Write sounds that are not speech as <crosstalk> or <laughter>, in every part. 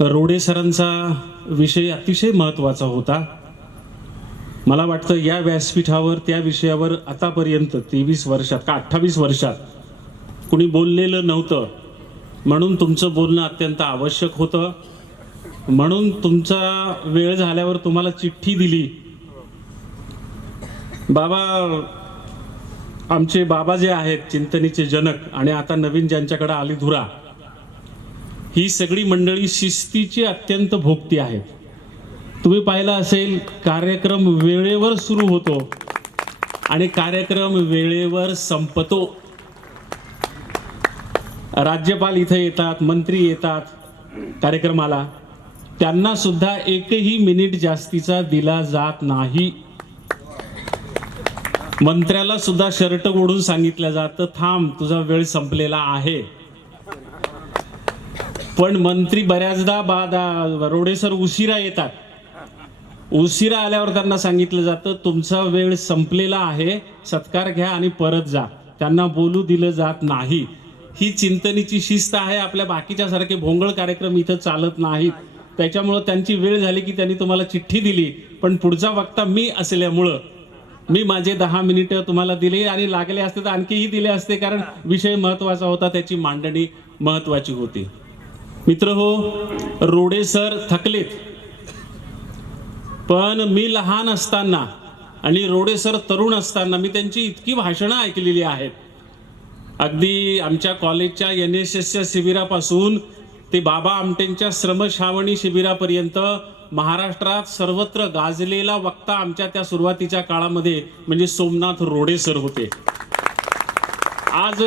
रोडे सरांचा विषय अतिशय महत्त्वाचा होता. मला वाटतं या व्यासपीठावर त्या विषयावर आतापर्यंत तेवीस वर्षात का अठ्ठावीस वर्षात कुणी बोललेलं नव्हतं. म्हणून तुमचं बोलणं अत्यंत आवश्यक होतं. म्हणून तुमचा वेळ झाल्यावर तुम्हाला चिठ्ठी दिली. बाबा आमचे बाबा जे आहेत चिंतनीचे जनक आणि आता नवीन ज्यांच्याकडे आली धुरा ही सगळी मंडळी शिस्तीची अत्यंत भोगती आहेत. तुम्ही पाहिलं असेल कार्यक्रम वेळेवर सुरू होतो. आणि कार्यक्रम वेळेवर संपतो. राज्यपाल इथे येतात मंत्री येतात कार्यक्रमाला. त्यांना सुद्धा एकही मिनिट जास्तीचा दिला जात नाही. मंत्र्याला सुद्धा शर्ट ओढून सांगितलं जातं थांब तुझा वेळ संपलेला आहे. पण मंत्री बऱ्याचदा बादा रोडेसर उशिरा येतात. उशिरा आल्यावर त्यांना सांगितलं जातं तुमचा वेळ संपलेला आहे सत्कार घ्या आणि परत जा. त्यांना बोलू दिलं जात नाही. ही चिंतनीची शिस्त आहे आपल्या बाकीच्या सारखे भोंगळ कार्यक्रम इथं चालत नाहीत. त्याच्यामुळं त्यांची वेळ झाली की त्यांनी तुम्हाला चिठ्ठी दिली. पण पुढचा वक्ता मी असल्यामुळं मी माझे दहा मिनिटं तुम्हाला दिली आणि लागले असते तर आणखीही दिले असते कारण विषय महत्त्वाचा होता त्याची मांडणी महत्वाची होती. मित्र हो रोडे सर थकलेत. पण मी लहान असताना आणि रोडे सर तरुण असताना मी त्यांची इतकी भाषणं ऐकलेली आहेत. अगदी आमच्या कॉलेजच्या एन एस एसच्या शिबिरापासून ते बाबा आमटेंच्या श्रमश्रावणी शिबिरापर्यंत महाराष्ट्रात सर्वत्र गाजलेला वक्ता आमच्या त्या सुरुवातीच्या काळामध्ये म्हणजे सोमनाथ रोडे सर होते. आज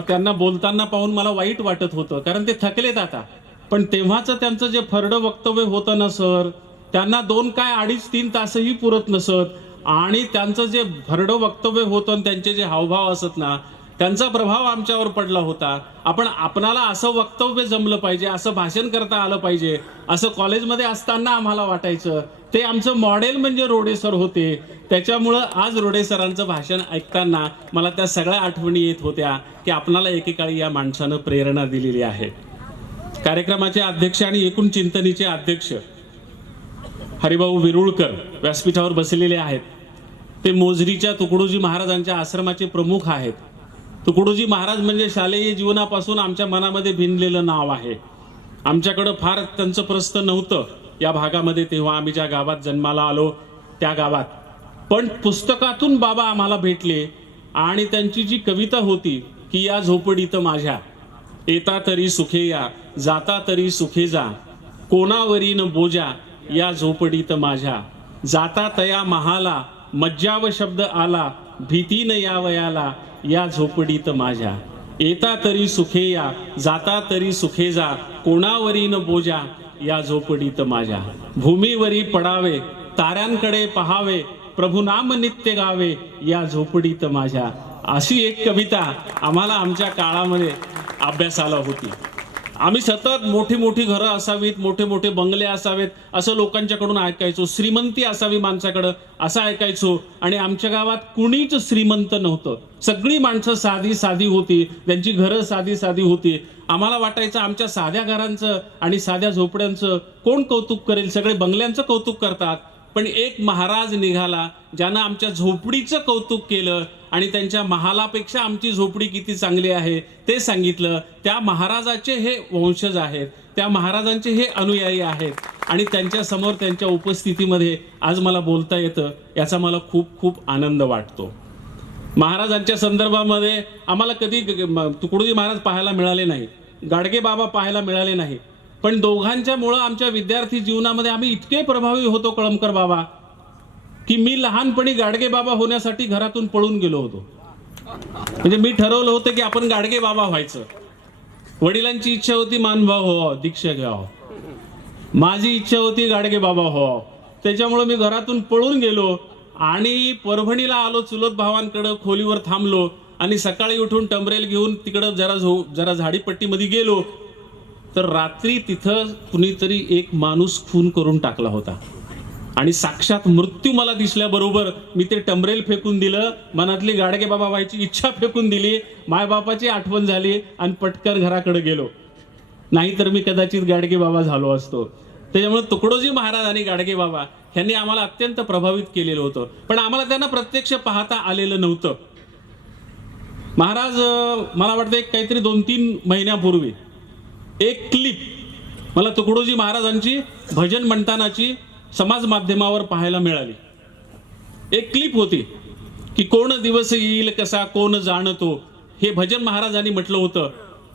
त्यांना बोलताना पाहून मला वाईट वाटत होतं. कारण ते थकलेत आता. पण तेव्हाचं त्यांचं जे फरडं वक्तव्य होतं ना सर त्यांना दोन काय अडीच तीन तासही पुरत नसत. आणि त्यांचं जे भरडं वक्तव्य होतं आणि त्यांचे जे हावभाव असत ना त्यांचा प्रभाव आमच्यावर पडला होता. आपण आपणाला असं वक्तव्य जमलं पाहिजे असं भाषण करता आलं पाहिजे असं कॉलेजमध्ये असताना आम्हाला वाटायचं. ते आमचं मॉडेल म्हणजे रोडेसर होते. त्याच्यामुळं आज रोडेसरांचं भाषण ऐकताना मला त्या सगळ्या आठवणी येत होत्या की आपणाला एकेकाळी या माणसानं प्रेरणा दिलेली आहे. कार्यक्रमाचे अध्यक्ष आणि एकूण चिंतनीचे अध्यक्ष हरिभाऊ विरुळकर व्यासपीठावर बसलेले आहेत. ते मोजरीच्या तुकडोजी महाराजांच्या आश्रमाचे प्रमुख आहेत. तुकडोजी महाराज म्हणजे शालेय जीवनापासून आमच्या मनामध्ये भिनलेलं नाव आहे. आमच्याकडं फार त्यांचं प्रस्त नव्हतं या भागामध्ये तेव्हा आम्ही ज्या गावात जन्माला आलो त्या गावात. पण पुस्तकातून बाबा आम्हाला भेटले आणि त्यांची जी कविता होती की या झोपडीत माझ्या येता तरी सुखे या जाता तरी सुखे जा कोणावरीन बोजा या झोपडीत माझ्या. जाता तया महाला मज्जाव शब्द आला भीतीनं या वयाला या झोपडीत माझ्या. येता तरी सुखे या जाता तरी सुखे जा न बोजा या झोपडीत माझ्या. भूमीवरी पडावे ताऱ्यांकडे पहावे प्रभू नाम नित्य गावे या झोपडीत माझ्या. अशी एक कविता आम्हाला आमच्या काळामध्ये अभ्यासाला होती. आम्ही सतत मोठी मोठी घरं असावीत मोठे मोठे बंगले असावेत असं लोकांच्याकडून ऐकायचो. श्रीमंती असावी माणसाकडं असं ऐकायचो. आणि आमच्या गावात कुणीच श्रीमंत नव्हतं. सगळी माणसं साधी साधी होती. त्यांची घरं साधी साधी होती. आम्हाला वाटायचं आमच्या साध्या घरांचं आणि साध्या झोपड्यांचं कोण कौतुक करेल? सगळे बंगल्यांचं कौतुक करतात. पण एक महाराज निघाला ज्यानं आमच्या झोपडीचं कौतुक केलं आणि त्यांच्या महालापेक्षा आमची झोपडी किती चांगली आहे ते सांगितलं. त्या महाराजाचे हे वंशज आहेत त्या महाराजांचे हे अनुयायी आहेत आणि त्यांच्यासमोर त्यांच्या उपस्थितीमध्ये आज मला बोलता येतं याचा मला खूप खूप आनंद वाटतो. महाराजांच्या संदर्भामध्ये आम्हाला कधी तुकडोजी महाराज पाहायला मिळाले नाही गाडगे बाबा पाहायला मिळाले नाही पण दोघांच्यामुळं आमच्या विद्यार्थी जीवनामध्ये आम्ही इतके प्रभावी होतो कळमकर बाबा की मी लहानपणी गाडगे बाबा होण्यासाठी घरातून पळून गेलो होतो. म्हणजे मी ठरवलं होतं की आपण गाडगे बाबा व्हायचं. वडिलांची इच्छा होती मानभाव हो दीक्षा घ्या हो. माझी इच्छा होती गाडगे बाबा हो. त्याच्यामुळे मी घरातून पळून गेलो आणि परभणीला आलो चुलत भावांकडं खोलीवर थांबलो आणि सकाळी उठून टमरेल घेऊन तिकडं जरा झो जरा झाडीपट्टीमध्ये गेलो. तर रात्री तिथं कुणीतरी एक माणूस खून करून टाकला होता. आणि साक्षात मृत्यू मला दिसल्याबरोबर मी ते टमरेल फेकून दिलं मनातली गाडगे बाबा व्हायची इच्छा फेकून दिली मायबापाची आठवण झाली आणि पटकर घराकडे गेलो. नाहीतर मी कदाचित गाडगे बाबा झालो असतो. त्याच्यामुळे तुकडोजी महाराज आणि गाडगे बाबा ह्यांनी आम्हाला अत्यंत प्रभावित केलेलं होतं. पण आम्हाला त्यांना प्रत्यक्ष पाहता आलेलं नव्हतं. महाराज मला वाटतं एक काहीतरी दोन तीन महिन्यापूर्वी एक क्लिप मला तुकडोजी महाराजांची भजन म्हणतानाची समाज माध्यमावर पाहायला मिळाली. एक क्लिप होती की कोण दिवस येईल कसा कोण जाणतो हे भजन महाराजांनी म्हटलं होतं.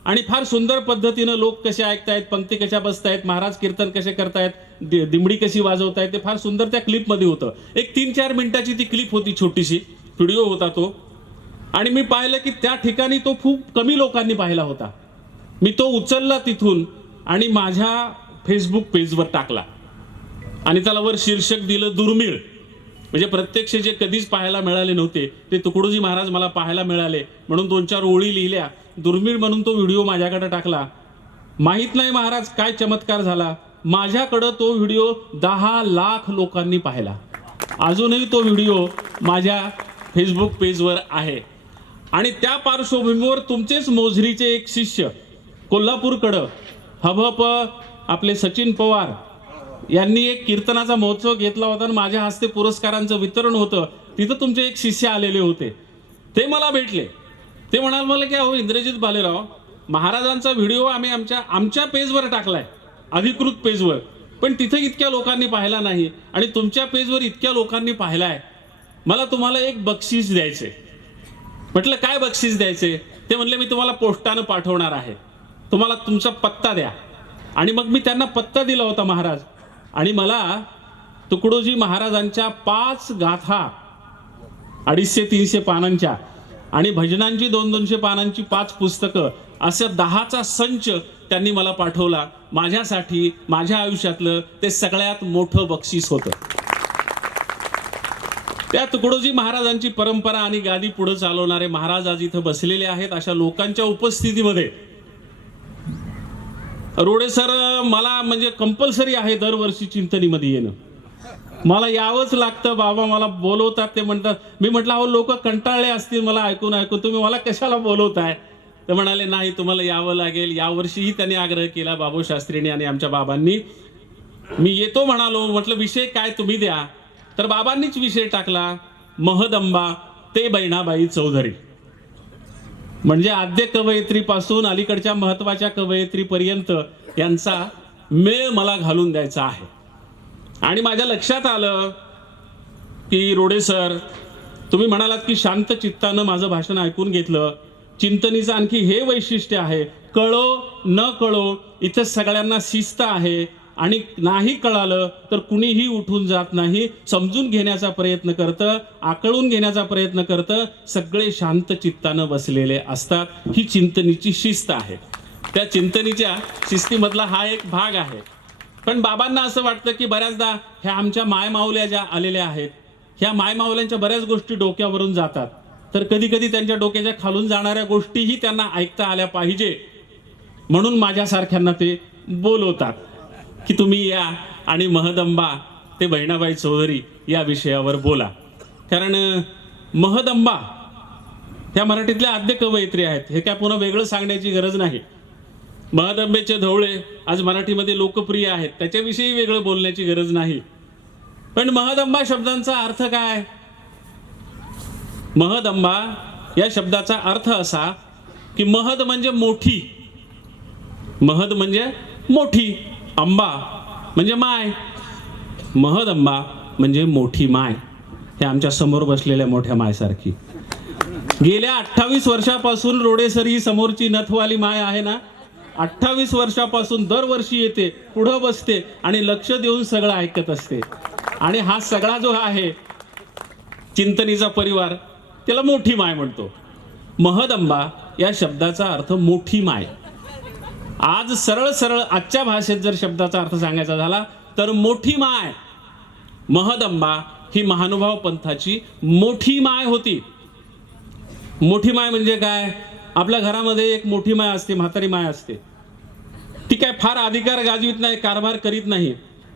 आणि फार सुंदर पद्धतीनं लोक कसे ऐकतायत पंक्ती कशा बसतायत महाराज कीर्तन कसे करतायत दि- दिमडी कशी वाजवतायत ते फार सुंदर त्या क्लिपमध्ये होतं. एक तीन चार मिनिटाची ती क्लिप होती छोटीशी व्हिडिओ होता तो. आणि मी पाहिलं की त्या ठिकाणी तो खूप कमी लोकांनी पाहिला होता. मी तो उचलला तिथून आणि माझ्या फेसबुक पेजवर टाकला. आणि त्याला वर शीर्षक दिलं दुर्मिळ. म्हणजे प्रत्यक्ष जे कधीच पाहायला मिळाले नव्हते ते तुकडोजी महाराज मला पाहायला मिळाले. म्हणून दोन चार ओळी लिहिल्या. दुर्मिळ म्हणून तो व्हिडिओ माझ्याकडे टाकला. माहीत नाही महाराज काय चमत्कार झाला? माझ्याकडं तो व्हिडिओ दहा लाख लोकांनी पाहिला. अजूनही तो व्हिडिओ माझ्या फेसबुक पेजवर आहे. आणि त्या पार्श्वभूमीवर तुमचेच मोझरीचे एक शिष्य कोल्हापूरकडं हभप आपले सचिन पवार यांनी एक कीर्तनाचा महोत्सव घेतला होता आणि माझ्या हस्ते पुरस्कारांचं वितरण होतं. तिथं तुमचे एक शिष्य आलेले होते. ते मला भेटले. ते म्हणाल मला की अहो इंद्रजित भालेराव महाराजांचा व्हिडिओ आम्ही आमच्या आमच्या पेजवर टाकलाय. अधिकृत पेजवर. पण तिथं इतक्या लोकांनी पाहिला नाही आणि तुमच्या पेजवर इतक्या लोकांनी पाहिलाय. मला तुम्हाला एक बक्षीस द्यायचे म्हटलं काय बक्षीस द्यायचे ते म्हणले मी तुम्हाला पोस्टानं पाठवणार आहे. तुम्हाला तुमचा पत्ता द्या. आणि मग मी त्यांना पत्ता दिला होता महाराज. आणि मला तुकडोजी महाराजांच्या पाच गाथा अडीचशे तीनशे पानांच्या आणि भजनांची दोन दोनशे पानांची पाच पुस्तकं असं दहाचा संच त्यांनी मला पाठवला. माझ्यासाठी माझ्या आयुष्यातलं ते सगळ्यात मोठं बक्षीस होतं. त्या तुकडोजी महाराजांची परंपरा आणि गादी पुढे चालवणारे महाराज आज इथं बसलेले आहेत अशा लोकांच्या उपस्थितीमध्ये. रोडे सर मला म्हणजे कंपल्सरी आहे दरवर्षी चिंतनीमध्ये येणं. मला यावंच लागतं बाबा मला बोलवतात ते म्हणतात. मी म्हटलं अहो लोक कंटाळले असतील मला ऐकून ऐकून. तुम्ही मला कशाला बोलवताय? ते म्हणाले नाही तुम्हाला यावं लागेल. यावर्षीही त्यांनी आग्रह केला बाबू शास्त्रींनी आणि आमच्या बाबांनी. मी येतो म्हणालो. म्हटलं विषय काय तुम्ही द्या. तर बाबांनीच विषय टाकला. महदंबा ते बहिणाबाई चौधरी. म्हणजे आद्य कवयित्रीपासून अलीकडच्या महत्त्वाच्या कवयित्रीपर्यंत यांचा मेळ मला घालून द्यायचा आहे. आणि माझ्या लक्षात आलं की रोडे सर तुम्ही म्हणालात की शांत चित्तानं माझं भाषण ऐकून घेतलं. चिंतनीचं आणखी हे वैशिष्ट्य आहे कळो न कळो इथं सगळ्यांना शिस्त आहे. आणि नाही कळालं तर कुणीही उठून जात नाही समजून घेण्याचा प्रयत्न करतं आकळून घेण्याचा प्रयत्न करतं सगळे शांत चित्तानं बसलेले असतात. ही चिंतनीची शिस्त आहे. त्या चिंतनीच्या शिस्तीमधला हा एक भाग आहे. पण बाबांना असं वाटतं की बऱ्याचदा ह्या आमच्या मायमाऊल्या ज्या आलेल्या आहेत ह्या मायमाऊल्यांच्या बऱ्याच गोष्टी डोक्यावरून जातात. तर कधी कधी त्यांच्या डोक्याच्या खालून जाणाऱ्या गोष्टीही त्यांना ऐकता आल्या पाहिजे. म्हणून माझ्यासारख्यांना ते बोलवतात. की तुम्ही या आणि महदंबा ते बहिणाबाई चौधरी या विषयावर बोला. कारण महदंबा ह्या मराठीतल्या आद्य कवयित्री आहेत. हे काय पुन्हा वेगळं सांगण्याची गरज नाही. महदंबेचे धवळे आज मराठीमध्ये लोकप्रिय आहेत. त्याच्याविषयी वेगळं बोलण्याची गरज नाही. पण महदंबा शब्दांचा अर्थ काय? महदंबा या शब्दाचा अर्थ असा की महद म्हणजे मोठी. महद म्हणजे मोठी. अंबा म्हणजे माय. महद अंबा म्हणजे मोठी माय. हे आमच्यासमोर बसलेल्या मोठ्या मायसारखी. गेल्या अठ्ठावीस वर्षापासून रोडेसर ही समोरची नथवाली माय आहे ना? अठ्ठावीस वर्षापासून दरवर्षी येते पुढं बसते आणि लक्ष देऊन सगळं ऐकत असते. आणि हा सगळा जो आहे चिंतनीचा परिवार त्याला मोठी माय म्हणतो. महदंबा या शब्दाचा अर्थ मोठी माय. आज सरळ सरळ आजच्या भाषेत जर शब्दाचा अर्थ सांगायचा झाला तर मोठी माय महदंबा ही महानुभाव पंथाची मोठी माय होती. मोठी माय म्हणजे काय? आपल्या घरामध्ये एक मोठी माय असते म्हातारी माय असते. ती काय फार अधिकार गाजवीत नाही कारभार करीत नाही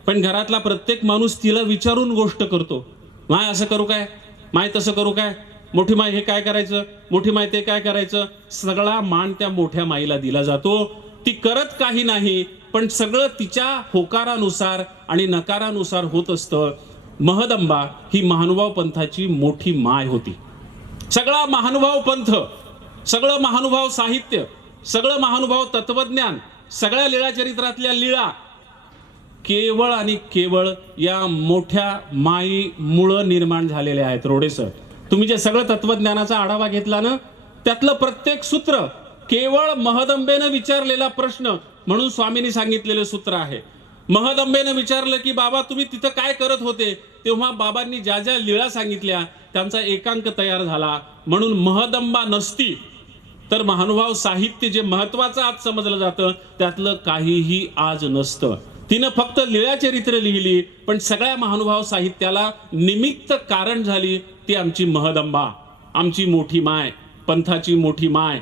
पण घरातला प्रत्येक माणूस तिला विचारून गोष्ट करतो. माय असं करू काय? माय तसं करू काय? मोठी माय हे काय करायचं? मोठी माय ते काय करायचं? सगळा मान त्या मोठ्या माईला दिला जातो. ती करत काही नाही पण सगळं तिच्या होकारानुसार आणि नकारानुसार होत असतं. महदंबा ही महानुभाव पंथाची मोठी माय होती. सगळा महानुभाव पंथ सगळं महानुभाव साहित्य सगळं महानुभाव तत्वज्ञान सगळ्या लीळाचरित्रातल्या लीळा केवळ आणि केवळ या मोठ्या माईमुळं निर्माण झालेले आहेत रोडे सर तुम्ही जे सगळं तत्वज्ञानाचा आढावा घेतला ना त्यातलं प्रत्येक सूत्र केवळ महदंबेनं विचारलेला प्रश्न म्हणून स्वामींनी सांगितलेलं सूत्र आहे. महदंबेनं विचारलं की बाबा तुम्ही तिथं काय करत होते? तेव्हा बाबांनी ज्या ज्या लीळा सांगितल्या त्यांचा एकांक तयार झाला. म्हणून महदंबा नसती तर महानुभाव साहित्य जे महत्वाचं आज समजलं जातं त्यातलं काहीही आज नसतं. तिनं फक्त लीळा चरित्र लिहिली पण सगळ्या महानुभाव साहित्याला निमित्त कारण झाली ती आमची महदंबा आमची मोठी माय पंथाची मोठी माय.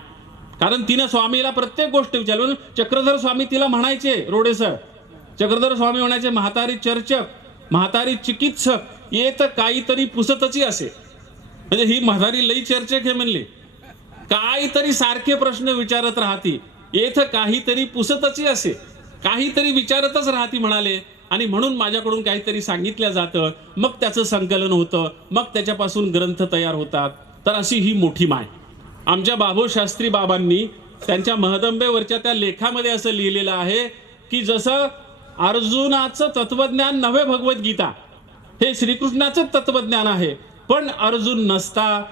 कारण तिनं स्वामीला प्रत्येक गोष्ट विचारली. म्हणजे चक्रधर स्वामी तिला म्हणायचे रोडेसर चक्रधर स्वामी म्हणायचे म्हातारी चर्चक म्हातारी चिकित्सक येत काहीतरी पुसतची असे. म्हणजे ही म्हातारी लई चर्चक हे म्हणले. काहीतरी सारखे प्रश्न विचारत राहती. येथ काहीतरी पुसतची असे. काहीतरी विचारतच राहती म्हणाले. आणि म्हणून माझ्याकडून काहीतरी सांगितलं जातं. मग त्याचं संकलन होतं. मग त्याच्यापासून ग्रंथ तयार होतात. तर अशी ही मोठी माय. आमच्या बाबू शास्त्री बाबांनी त्यांच्या महदंबेवरच्या त्या लेखामध्ये असं लिहिलेलं आहे की जसं अर्जुनाचं तत्वज्ञान नव्हे भगवद्गीता हे श्रीकृष्णाचं तत्वज्ञान आहे. पण अर्जुन नसता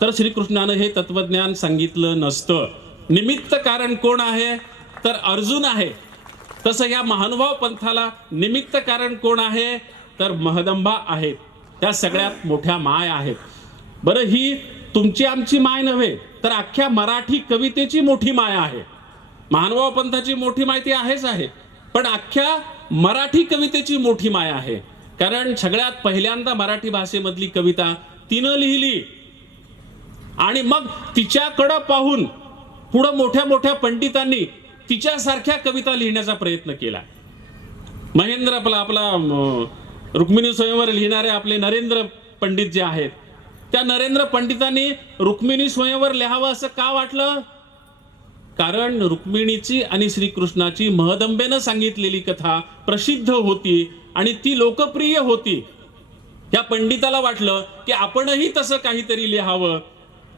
तर श्रीकृष्णानं हे तत्वज्ञान सांगितलं नसतं. निमित्त कारण कोण आहे? तर अर्जुन आहे. तसं या महानुभाव पंथाला निमित्त कारण कोण आहे? तर महदंबा आहेत. त्या सगळ्यात मोठ्या माय आहेत. बरं ही तुमची आमची माय नव्हे तर अख्ख्या मराठी कवितेची मोठी माय आहे. महानुभाव पंथाची मोठी माहिती आहेच आहे पण अख्ख्या मराठी कवितेची मोठी माय आहे. कारण सगळ्यात पहिल्यांदा मराठी भाषेमधली कविता तिनं लिहिली. आणि मग तिच्याकडं पाहून पुढं मोठ्या मोठ्या पंडितांनी तिच्यासारख्या कविता लिहिण्याचा प्रयत्न केला. महेंद्र आपला आपला रुक्मिणी स्वयंवर लिहिणारे आपले नरेंद्र पंडित जे आहेत त्या नरेंद्र पंडितांनी रुक्मिणी स्वयंवर लिहावं असं का वाटलं? कारण रुक्मिणीची आणि श्रीकृष्णाची महदंबेनं सांगितलेली कथा प्रसिद्ध होती आणि ती लोकप्रिय होती. या पंडिताला वाटलं की आपणही तसं काहीतरी लिहावं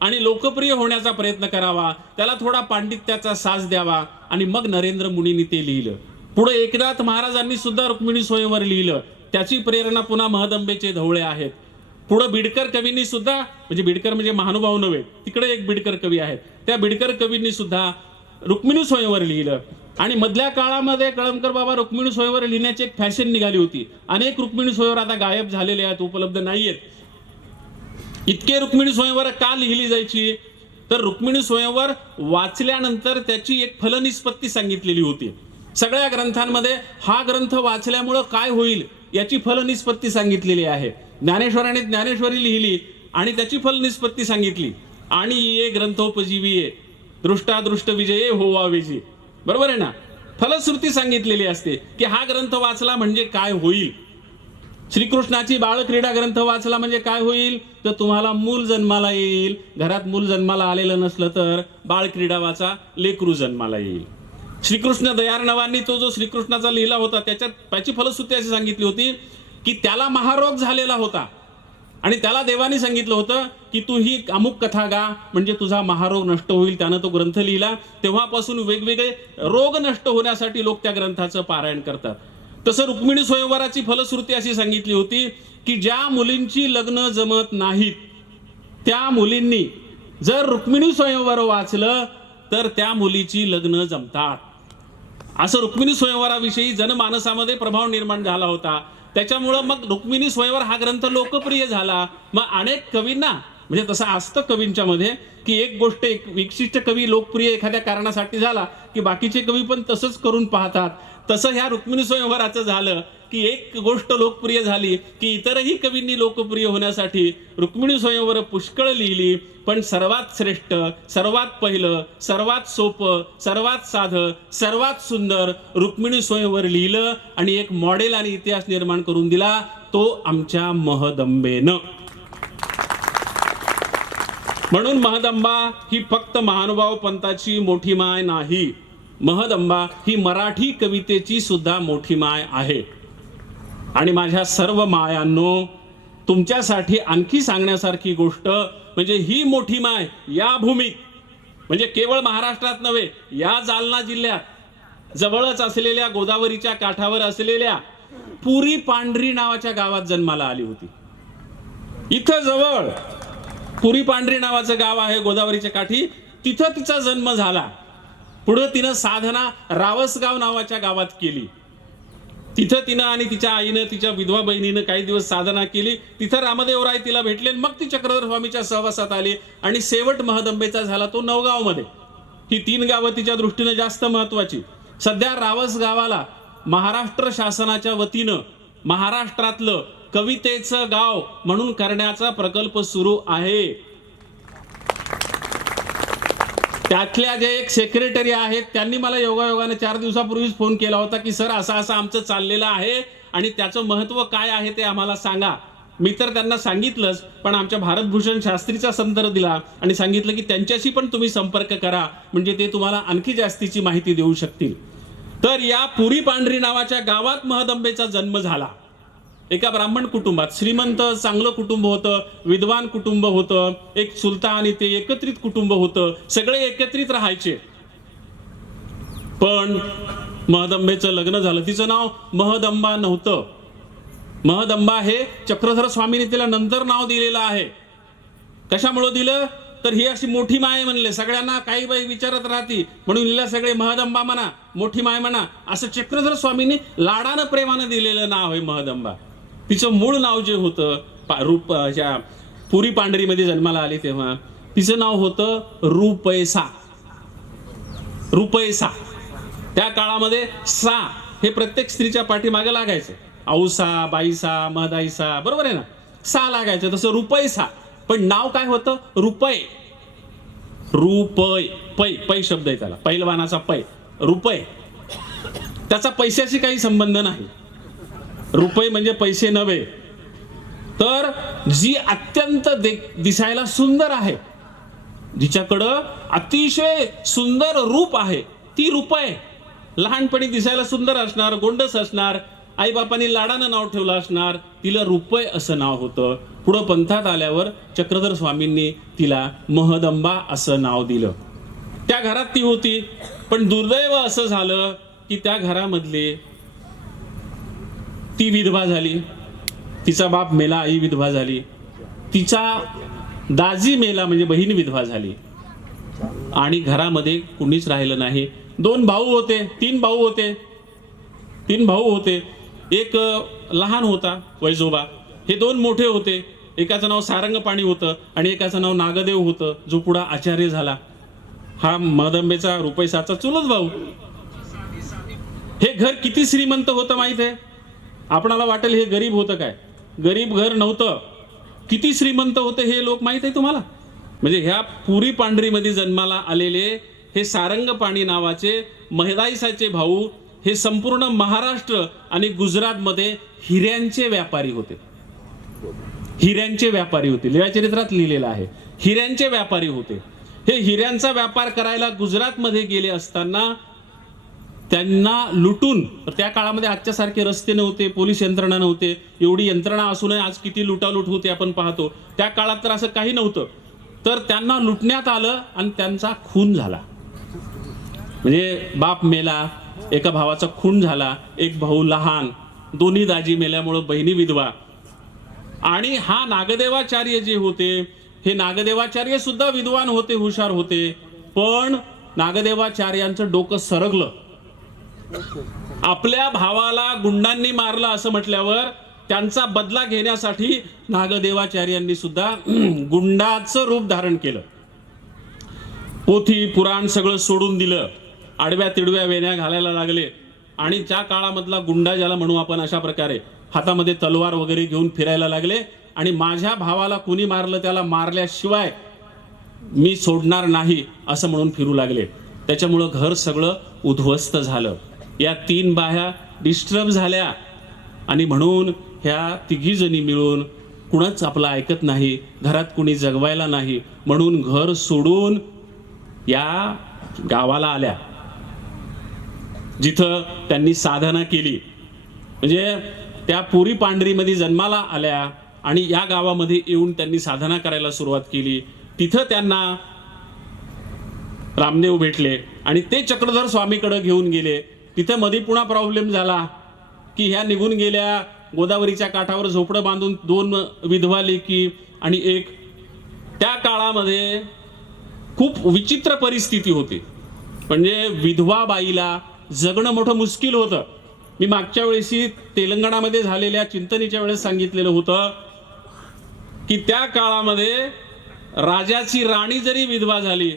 आणि लोकप्रिय होण्याचा प्रयत्न करावा. त्याला थोडा पांडित्याचा साज द्यावा आणि मग नरेंद्र मुनींनी ते लिहिलं. पुढे एकनाथ महाराजांनी सुद्धा रुक्मिणी स्वयंवर लिहिलं. त्याची प्रेरणा पुन्हा महदंबेचे धवळे आहेत. पुढं बिडकर कवींनी सुद्धा म्हणजे बिडकर म्हणजे महानुभाव नव्हे तिकडे एक बिडकर कवी आहेत. त्या बिडकर कवींनी सुद्धा रुक्मिणी स्वयंवर लिहिलं. आणि मधल्या काळामध्ये कळमकर बाबा रुक्मिणी स्वयंवर लिहिण्याची एक फॅशन निघाली होती. अनेक रुक्मिणी स्वयंवर आता गायब झालेले आहेत उपलब्ध नाहीयेत. इतके रुक्मिणी स्वयंवर का लिहिली जायची? तर रुक्मिणी स्वयंवर वाचल्यानंतर त्याची एक फलनिष्पत्ती सांगितलेली होती. सगळ्या ग्रंथांमध्ये हा ग्रंथ वाचल्यामुळं काय होईल याची फलनिष्पत्ती सांगितलेली आहे. ज्ञानेश्वराने ज्ञानेश्वरी लिहिली आणि त्याची फलनिष्पत्ती सांगितली. आणि ये ग्रंथोपजीवी ये दृष्टादृष्ट विजये होवा विजय बरोबर आहे ना? फलश्रुती सांगितलेली असते की हा ग्रंथ वाचला म्हणजे काय होईल? श्रीकृष्णाची बाळक्रीडा ग्रंथ वाचला म्हणजे काय होईल? तर तुम्हाला मूल जन्माला येईल. घरात मूल जन्माला आलेलं नसलं तर बाळक्रीडा वाचा लेकरू जन्माला येईल. श्रीकृष्ण दयार्णवांनी तो जो श्रीकृष्णाचा लिहिला होता त्याच्यात त्याची फलश्रुती अशी सांगितली होती की त्याला महारोग झालेला होता. आणि त्याला देवाने सांगितलं होतं की तू ही अमुक कथा गा म्हणजे तुझा महारोग नष्ट होईल त्यानं तो ग्रंथ लिहिला. तेव्हापासून वेगवेगळे रोग नष्ट होण्यासाठी लोक त्या ग्रंथाचं पारायण करतात. तसं रुक्मिणी स्वयंवराची फलश्रुती अशी सांगितली होती की ज्या मुलींची लग्न जमत नाहीत त्या मुलींनी जर रुक्मिणी स्वयंवर वाचलं तर त्या मुलीची लग्न जमतात. असं रुक्मिणी स्वयंवराविषयी जनमानसामध्ये प्रभाव निर्माण झाला होता. त्याच्यामुळं मग रुक्मिणी स्वयंवर हा ग्रंथ लोकप्रिय झाला. मग अनेक कवींना म्हणजे तसं असतं कवींच्या मध्ये की एक गोष्ट एक विशिष्ट कवी लोकप्रिय एखाद्या कारणासाठी झाला की बाकीचे कवी पण तसंच करून पाहतात. तसं ह्या रुक्मिणी स्वयंवराचं झालं की एक गोष्ट लोकप्रिय झाली की इतरही कवींनी लोकप्रिय होण्यासाठी रुक्मिणी स्वयंवर पुष्कळ लिहिली पण सर्वात श्रेष्ठ सर्वात पहिलं सर्वात सोपं सर्वात साधं सर्वात सुंदर रुक्मिणी स्वयंवर लिहिलं आणि एक मॉडेल आणि इतिहास निर्माण करून दिला तो आमच्या महदंबेनं. म्हणून महदंबा ही फक्त महानुभाव पंथाची मोठी माय नाही. महदंबा ही मराठी कवितेची सुद्धा मोठी माय आहे. आणि माझ्या सर्व मायांनो तुमच्यासाठी आणखी सांगण्यासारखी गोष्ट म्हणजे ही मोठी माय या भूमीत म्हणजे केवळ महाराष्ट्रात नव्हे या जालना जिल्ह्यात जवळच असलेल्या गोदावरीच्या काठावर असलेल्या पुरी पांढरी नावाच्या गावात जन्माला आली होती. इथं जवळ पुरी पांढरी नावाचं गाव आहे गोदावरीच्या काठी. तिथं तिचा जन्म झाला. पुढं तिनं साधना रावसगाव नावाच्या गावात केली. तिथं तिनं आणि तिच्या आईनं तिच्या विधवा बहिणीनं काही दिवस साधना केली. तिथं रामदेवराय तिला भेटले मग ती चक्रधर स्वामीच्या सहवासात आली. आणि शेवट महदंबेचा झाला तो नवगावमध्ये. ही तीन गावं तिच्या दृष्टीनं जास्त महत्वाची सध्या रावस गावाला महाराष्ट्र शासनाच्या वतीनं महाराष्ट्रातलं कवितेचं गाव म्हणून करण्याचा प्रकल्प सुरू आहे. त्यातल्या जे एक सेक्रेटरी आहेत त्यांनी मला योगायोगाने चार दिवसापूर्वीच फोन केला होता की सर असं असं आमचं चाललेलं आहे आणि त्याचं महत्त्व काय आहे ते आम्हाला सांगा. मी तर त्यांना सांगितलंच पण आमच्या भारतभूषण शास्त्रीचा संदर्भ दिला आणि सांगितलं की त्यांच्याशी पण तुम्ही संपर्क करा म्हणजे ते तुम्हाला आणखी जास्तीची माहिती देऊ शकतील. तर या पुरी पांढरी नावाच्या गावात महदंबेचा जन्म झाला. एका ब्राह्मण कुटुंबात श्रीमंत चांगलं कुटुंब होतं विद्वान कुटुंब होतं एक सुलतान आणि ते एकत्रित कुटुंब होतं सगळे एकत्रित राहायचे. पण महदंबेचं लग्न झालं. तिचं नाव महदंबा नव्हतं. महदंबा हे चक्रधर स्वामीने तिला नंतर नाव दिलेलं आहे. कशामुळं दिलं? तर ही अशी मोठी माय म्हणले सगळ्यांना काही बाई विचारत राहती म्हणून हिला सगळे महदंबा म्हणा मोठी माय म्हणा असं चक्रधर स्वामींनी लाडानं प्रेमानं दिलेलं नाव आहे महदंबा. तिचं मूळ नाव जे होतं पा- रूप ह्या पुरी पांढरीमध्ये जन्माला आली तेव्हा तिचं नाव होतं रुपैसा. रुपैसा. त्या काळामध्ये सा हे प्रत्येक स्त्रीच्या पाठीमागे लागायचं. औसा बाईसा महदाईसा बरोबर आहे ना? सा लागायचं तसं रुपैसा. पण नाव काय होतं? रुपय रुपय पै पै शब्द आहे त्याला. पैलवानाचा पै. रुपय त्याचा पैशाशी काही संबंध नाही. रुपये म्हणजे पैसे नव्हे. तर जी अत्यंत दे- दिसायला सुंदर आहे जिच्याकडं अतिशय सुंदर रूप आहे ती रुपये लहानपणी दिसायला सुंदर असणार गोंडस असणार आईबापांनी लाडानं नाव ठेवलं असणार तिला रुपये असं नाव होतं. पुढं पंथात आल्यावर चक्रधर स्वामींनी तिला महदंबा असं नाव दिलं. त्या घरात ती होती. पण दुर्दैव असं झालं की त्या घरामधले ती विधवा झाली. तिचा बाप मेला आई विधवा झाली. तिचा दाजी मेला म्हणजे बहीण विधवा झाली. आणि घरामध्ये कुणीच राहिलं नाही. दोन भाऊ होते तीन भाऊ होते. तीन भाऊ होते. एक लहान होता वैजोबा. हे दोन मोठे होते. एकाचं नाव सारंगपाणी होतं आणि एकाचं नाव नागदेव होतं. जो पुढा आचार्य झाला. हा मदंबेचा रुपैसाचा चुलत भाऊ. हे घर किती श्रीमंत होतं माहीत आहे? आपणाला वाटेल हे गरीब होतं काय? गरीब घर नव्हतं. किती श्रीमंत होते हे लोक माहीत आहे तुम्हाला? म्हणजे ह्या पुरी पांढरीमध्ये जन्माला आलेले हे सारंग पाणी नावाचे महदाईसाचे भाऊ हे संपूर्ण महाराष्ट्र आणि गुजरातमध्ये हिऱ्यांचे व्यापारी होते. हिऱ्यांचे व्यापारी होते. लिळाचरित्रात लिहिलेलं आहे. हिऱ्यांचे व्यापारी होते. हे हिऱ्यांचा व्यापार करायला गुजरातमध्ये गेले असताना त्यांना लुटून त्या काळामध्ये आजच्यासारखे रस्ते नव्हते पोलीस यंत्रणा नव्हते एवढी यंत्रणा असूनही आज किती लुटालूट होते आपण पाहतो. त्या काळात तर असं काही नव्हतं. तर त्यांना लुटण्यात आलं आणि त्यांचा खून झाला. म्हणजे बाप मेला एका भावाचा खून झाला एक भाऊ लहान दोन्ही दाजी मेल्यामुळं बहिणी विधवा. आणि हा नागदेवाचार्य जे होते हे नागदेवाचार्य सुद्धा विद्वान होते हुशार होते पण नागदेवाचार्यांचं डोकं सरगलं. आपल्या भावाला गुंडांनी मारलं असं म्हटल्यावर त्यांचा बदला घेण्यासाठी नागदेवाचार्यांनी सुद्धा <clears throat> गुंडाचं रूप धारण केलं. पोथी पुराण सगळं सोडून दिलं. आडव्या तिडव्या वेण्या घालायला लागले. आणि त्या काळामधला गुंडा ज्याला म्हणू आपण अशा प्रकारे हातामध्ये तलवार वगैरे घेऊन फिरायला लागले आणि माझ्या भावाला कुणी मारलं त्याला मारल्याशिवाय मी सोडणार नाही असं म्हणून फिरू लागले. त्याच्यामुळं घर सगळं उद्ध्वस्त झालं. या तीन बाह्या डिस्टर्ब झाल्या. आणि म्हणून ह्या तिघीजणी मिळून कुणच आपलं ऐकत नाही घरात कुणी जगवायला नाही म्हणून घर सोडून या गावाला आल्या. जिथं त्यांनी साधना केली. म्हणजे त्या पुरी पांढरीमध्ये जन्माला आल्या आणि या गावामध्ये येऊन त्यांनी साधना करायला सुरुवात केली. तिथं त्यांना रामदेव भेटले आणि ते चक्रधर स्वामीकडे घेऊन गेले. तिथे मध्ये पुन्हा प्रॉब्लेम झाला की ह्या निघून गेल्या गोदावरीच्या काठावर झोपडं बांधून दोन विधवा लेकी आणि एक. त्या काळामध्ये खूप विचित्र परिस्थिती होती. म्हणजे विधवा बाईला जगणं मोठं मुश्किल होतं. मी मागच्या वेळेशी तेलंगणामध्ये झालेल्या चिंतनीच्या वेळेस सांगितलेलं होतं की त्या काळामध्ये राजाची राणी जरी विधवा झाली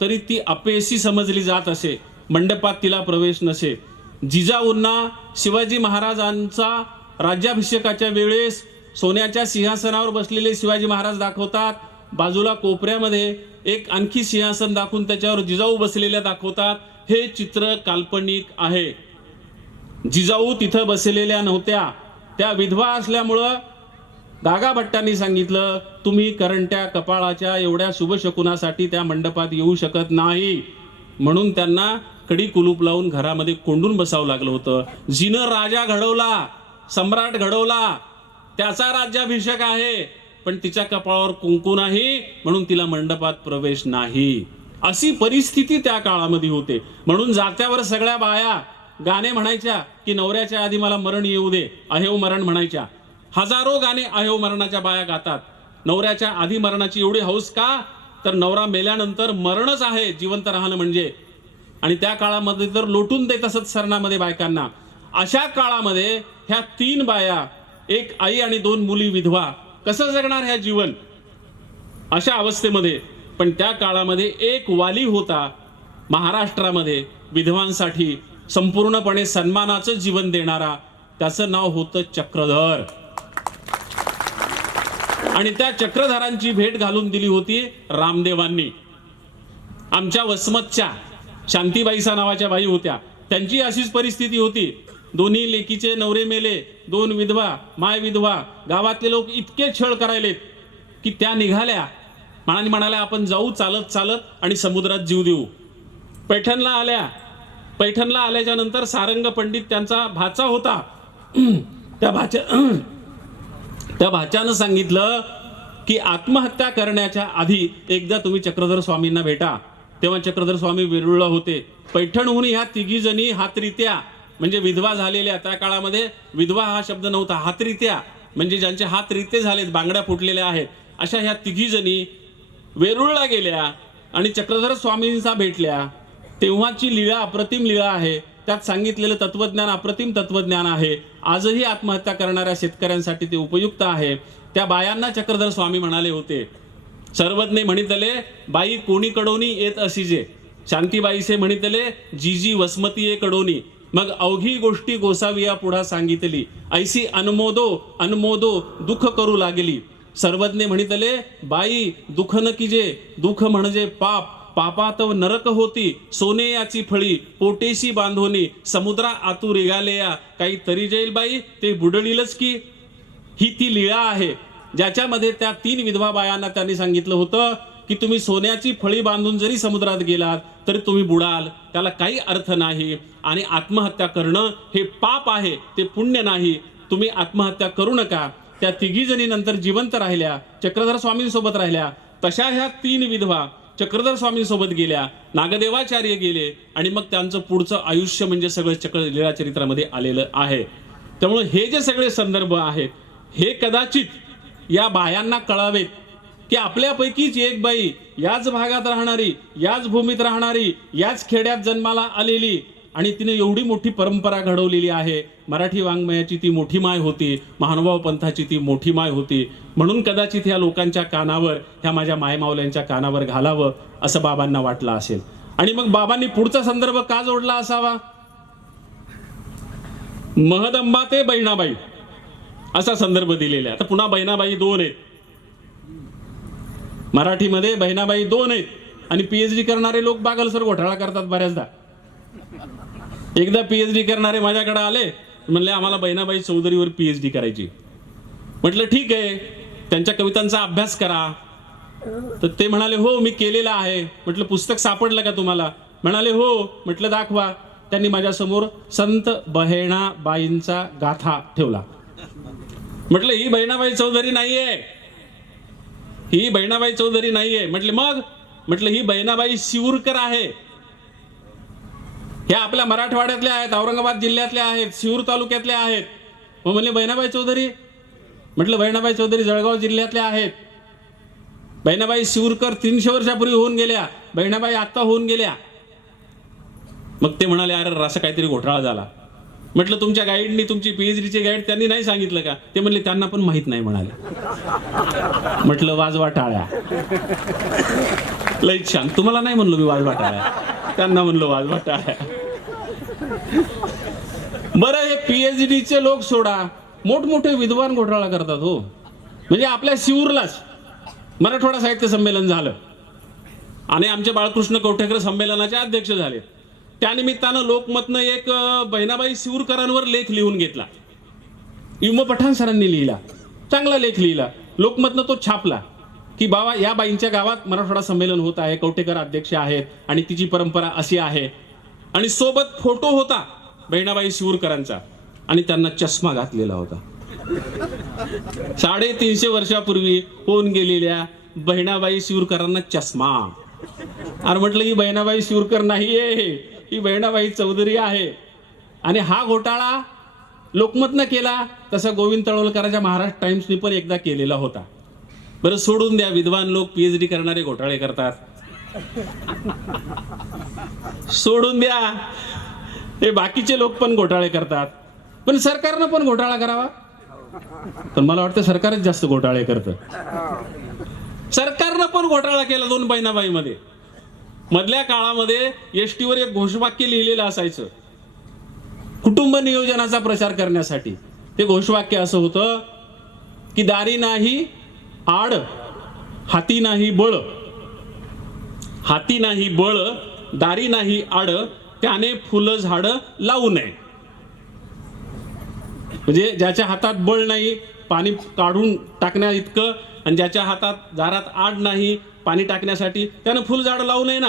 तरी ती अपयशी समजली जात असे. मंडपात तिला प्रवेश नसे. जिजाऊंना शिवाजी महाराजांचा राज्याभिषेकाच्या वेळेस सोन्याच्या सिंहासनावर बसलेले शिवाजी महाराज दाखवतात. बाजूला कोपऱ्यामध्ये एक आणखी सिंहासन दाखवून त्याच्यावर जिजाऊ बसलेल्या दाखवतात. हे चित्र काल्पनिक आहे. जिजाऊ तिथं बसलेल्या नव्हत्या. त्या विधवा असल्यामुळं दागाभट्टांनी सांगितलं तुम्ही करंट्या कपाळाच्या एवढ्या शुभशकुनासाठी त्या मंडपात येऊ शकत नाही. म्हणून त्यांना कडी कुलूप लावून घरामध्ये कोंडून बसावं लागलं होतं. जिनं राजा घडवला सम्राट घडवला त्याचा राज्याभिषेक आहे. पण तिच्या कपाळावर कुंकू नाही म्हणून तिला मंडपात प्रवेश नाही. अशी परिस्थिती त्या काळामध्ये होते. म्हणून जात्यावर सगळ्या बाया गाणे म्हणायच्या की नवऱ्याच्या आधी मला मरण येऊ दे अहेव मरण म्हणायच्या. हजारो गाणे अहेव मरणाच्या बाया गातात. नवऱ्याच्या आधी मरणाची एवढी हौस का? तर नवरा मेल्यानंतर मरणच आहे जिवंत राहणं म्हणजे आणि त्या काळामध्ये तर लोटून देत असत सरणामध्ये बायकांना अशा काळामध्ये ह्या तीन बाया एक आई आणि दोन मुली विधवा कसं जगणार ह्या जीवन? अशा अवस्थेमध्ये पण त्या काळामध्ये एक वाली होता महाराष्ट्रामध्ये विधवांसाठी संपूर्णपणे सन्मानाचं जीवन देणारा त्याचं नाव होतं चक्रधर. आणि त्या चक्रधरांची भेट घालून दिली होती रामदेवांनी. आमच्या वसमतच्या शांतीबाईसा नावाच्या बाई होत्या. त्यांची अशीच परिस्थिती होती. दोन्ही लेकीचे नवरे मेले दोन विधवा माय विधवा गावातले लोक इतके छळ करायलेत की त्या निघाल्या. म्हणाली म्हणाल्या आपण जाऊ चालत चालत आणि समुद्रात जीव देऊ. पैठणला आल्या. पैठणला आल्याच्यानंतर सारंग पंडित त्यांचा भाचा होता. त्या भाच्या त्या भाच्यानं सांगितलं की आत्महत्या करण्याच्या आधी एकदा तुम्ही चक्रधर स्वामींना भेटा. तेव्हा चक्रधर स्वामी वेरुळला होते. पैठणहून ह्या तिघीजणी हातरित्या म्हणजे विधवा झालेल्या त्या काळामध्ये विधवा हा शब्द नव्हता हातरित्या म्हणजे ज्यांचे हात रिते झालेत बांगड्या फुटलेल्या आहेत अशा ह्या तिघीजणी वेरुळला गेल्या आणि चक्रधर स्वामींचा भेटल्या. तेव्हाची लीळा अप्रतिम लीळा आहे. त्यात सांगितलेलं तत्वज्ञान अप्रतिम तत्वज्ञान आहे. आजही आत्महत्या करणाऱ्या शेतकऱ्यांसाठी ते उपयुक्त आहे. त्या बायांना चक्रधर स्वामी म्हणाले होते. सर्वज्ञ म्हणितले बाई कोणी कडोनी येत असिजे. शांतीबाईसे म्हणितले जीजी वसमती ये कडोनी. मग अवघी गोष्टी गोसाविया पुढा सांगितली. ऐसी अनमोदो अनमोदो दुःख करू लागली. सर्वज्ञ म्हणितले बाई दुःख न किजे दुःख म्हणजे पाप. पापात नरक होती सोने याची फळी पोटेशी बांधोनी समुद्रा आतू रेगालेया. काही तरी जाईल बाई ते बुडळीलच की. ही ती लीळा आहे. ज्याच्यामध्ये त्या तीन विधवा बायांना त्यांनी सांगितलं होतं की तुम्ही सोन्याची फळी बांधून जरी समुद्रात गेलात तरी तुम्ही बुडाल. त्याला काही अर्थ नाही. आणि आत्महत्या करणं हे पाप आहे ते पुण्य नाही. तुम्ही आत्महत्या करू नका. त्या तिघी जणी नंतर जिवंत राहिल्या चक्रधर स्वामींसोबत राहिल्या. तशा ह्या तीन विधवा चक्रधर स्वामींसोबत गेल्या नागदेवाचार्य गेले आणि मग त्यांचं पुढचं आयुष्य म्हणजे सगळं चक्र लीलाचरित्रामध्ये आलेलं आहे. त्यामुळे हे जे सगळे संदर्भ आहेत हे कदाचित या बायांना कळावेत की आपल्यापैकीच एक बाई याच भागात राहणारी याच भूमीत राहणारी याच खेड्यात जन्माला आलेली आणि तिने एवढी मोठी परंपरा घडवलेली आहे. मराठी वाङ्मयाची ती मोठी माय होती महानुभाव पंथाची ती मोठी माय होती. म्हणून कदाचित ह्या लोकांच्या कानावर ह्या माझ्या मायमावल्यांच्या कानावर घालावं असं बाबांना वाटलं असेल. आणि मग बाबांनी पुढचा संदर्भ का जोडला असावा? महदंबा ते बहिणाबाई. असा संदर्भ दिलेला आहे. आता पुन्हा बहिणाबाई दोन आहेत. मराठीमध्ये बहिणाबाई दोन आहेत. आणि पीएचडी करणारे लोक बागलसर घोटाळा करतात बऱ्याचदा. एकदा पीएचडी करणारे माझ्याकडे आले म्हणले आम्हाला बहिणाबाई चौधरीवर पीएचडी करायची. म्हटलं ठीक आहे. त्यांच्या कवितांचा अभ्यास करा. तर ते म्हणाले हो मी केलेला आहे. म्हटलं पुस्तक सापडलं का तुम्हाला? म्हणाले हो. म्हटलं दाखवा. त्यांनी माझ्यासमोर संत बहेणाबाईंचा गाथा ठेवला. म्हटलं ही बहिणाबाई चौधरी नाहीये. ही बहिणाबाई चौधरी नाहीये. म्हटले मग? म्हटलं ही बहिणाबाई शिवूरकर आहे. ह्या आपल्या मराठवाड्यातल्या आहेत औरंगाबाद जिल्ह्यातल्या आहेत शिवूर तालुक्यातल्या आहेत. मग म्हणले बहिणाबाई चौधरी? म्हटलं बहिणाबाई चौधरी जळगाव जिल्ह्यातल्या आहेत. बहिणाबाई शिवूरकर तीनशे वर्षापूर्वी होऊन गेल्या बहिणाबाई आत्ता होऊन गेल्या. मग ते म्हणाले अरे असं काहीतरी घोटाळा झाला. म्हटलं तुमच्या गाईडनी तुमची पीएचडीचे गाईड त्यांनी नाही सांगितलं का? ते म्हणले त्यांना पण माहीत नाही म्हणाले. म्हटलं वाजवा टाळ्या लई छान. तुम्हाला नाही म्हणलो मी वाजवा टाळ्या त्यांना म्हणलो वाजवा टाळ्या बरं हे पीएचडीचे लोक सोडा. मोठमोठे विद्वान घोटाळा करतात हो. म्हणजे आपल्या शिवूरलाच मराठवाडा साहित्य संमेलन झालं. आणि आमचे बाळकृष्ण कवठेकर संमेलनाचे अध्यक्ष झाले. त्यानिमित्तानं लोकमतनं एक बहिणाबाई शिवूरकरांवर लेख लिहून घेतला. युम पठाण सरांनी लिहिला. चांगला लेख लिहिला. लोकमतनं तो छापला. की बाबा या बाईंच्या गावात मराठवाडा संमेलन होत आहे कवटेकर अध्यक्ष आहेत आणि तिची परंपरा अशी आहे. आणि सोबत फोटो होता बहिणाबाई शिवूरकरांचा. आणि त्यांना चष्मा घातलेला होता. साडेतीनशे वर्षापूर्वी होऊन गेलेल्या बहिणाबाई शिवूरकरांना चष्मा. अरे म्हटलं ही बहिणाबाई शिवूरकर नाहीये. ही बहिणाबाई चौधरी आहे. आणि हा घोटाळा लोकमतनं केला तसा गोविंद तळवलकरांच्या महाराष्ट्र टाइम्सनी पण एकदा केलेला होता. बरं सोडून द्या विद्वान लोक पीएचडी करणारे घोटाळे करतात. सोडून द्या. हे बाकीचे लोक पण घोटाळे करतात. पण सरकारनं पण घोटाळा करावा. पण मला वाटतं सरकारच जास्त घोटाळे करतं. सरकारनं पण घोटाळा केला दोन बहिणाबाईमध्ये. मधल्या काळामध्ये एस टीवर एक घोषवाक्य लिहिलेलं असायचं. कुटुंब नियोजनाचा प्रचार करण्यासाठी. ते घोषवाक्य असं होतं की दारी नाही आड हाती नाही बळ. हाती नाही बळ दारी नाही आड त्याने फुलं झाड लावू नये. म्हणजे ज्याच्या हातात बळ नाही पाणी काढून टाकण्या इतकं आणि ज्याच्या हातात दारात आड नाही पाणी टाकण्यासाठी त्यानं फुलझाड लावू नये ना.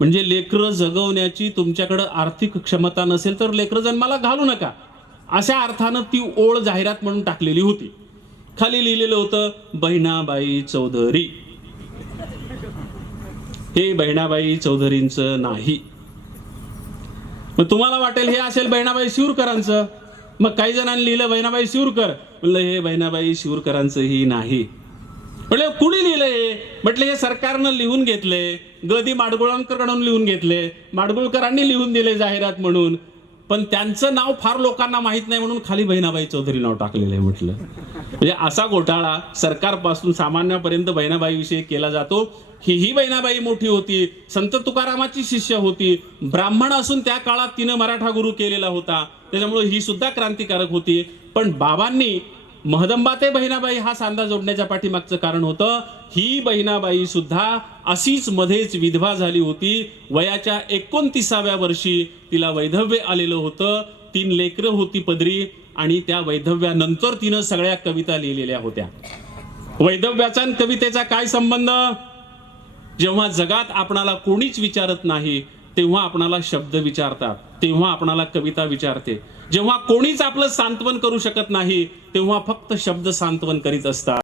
म्हणजे लेकरं जगवण्याची तुमच्याकडं आर्थिक क्षमता नसेल तर लेकरं जन्माला घालू नका. अशा अर्थानं ती ओळ जाहिरात म्हणून टाकलेली होती. खाली लिहिलेलं होतं बहिणाबाई चौधरी. हे बहिणाबाई चौधरींचं नाही. मग तुम्हाला वाटेल हे असेल बहिणाबाई शिवरकरांचं. मग काही जणांनी लिहिलं बहिणाबाई शिवरकर. म्हणलं हे बहिणाबाई शिवरकरांचंही नाही. म्हणलं कुणी लिहिलंय? हे म्हटलं हे सरकारनं लिहून घेतले गदी माडगुळकरकडून लिहून घेतले माडगुळकरांनी लिहून दिले जाहिरात म्हणून. पण त्यांचं नाव फार लोकांना माहीत नाही म्हणून खाली बहिणाबाई चौधरी नाव टाकलेलं आहे म्हटलं. म्हणजे असा घोटाळा सरकारपासून सामान्यापर्यंत बहिणाबाई विषयी केला जातो. ही ही बहिणाबाई मोठी होती संत तुकारामाची शिष्य होती. ब्राह्मण असून त्या काळात तिनं मराठा गुरु केलेला होता. त्याच्यामुळे ही सुद्धा क्रांतिकारक होती. पण बाबांनी महदंबा ते बहिणाबाई हा सांधा जोडण्याच्या पाठीमागचं कारण होतं. ही बहिणाबाई सुद्धा अशीच मध्येच विधवा झाली होती. वयाच्या एकोणतीसाव्या वर्षी तिला वैधव्य आलेलं होतं. तीन लेकरं होती पदरी आणि त्या वैधव्यानंतर तिनं सगळ्या कविता लिहिलेल्या होत्या. वैधव्याचा आणि कवितेचा काय संबंध? जेव्हा जगात आपणाला कोणीच विचारत नाही तेव्हा आपणाला शब्द विचारतात तेव्हा आपणाला कविता विचारते. जेव्हा कोणीच आपलं सांत्वन करू शकत नाही तेव्हा फक्त शब्द सांत्वन करीत असतात.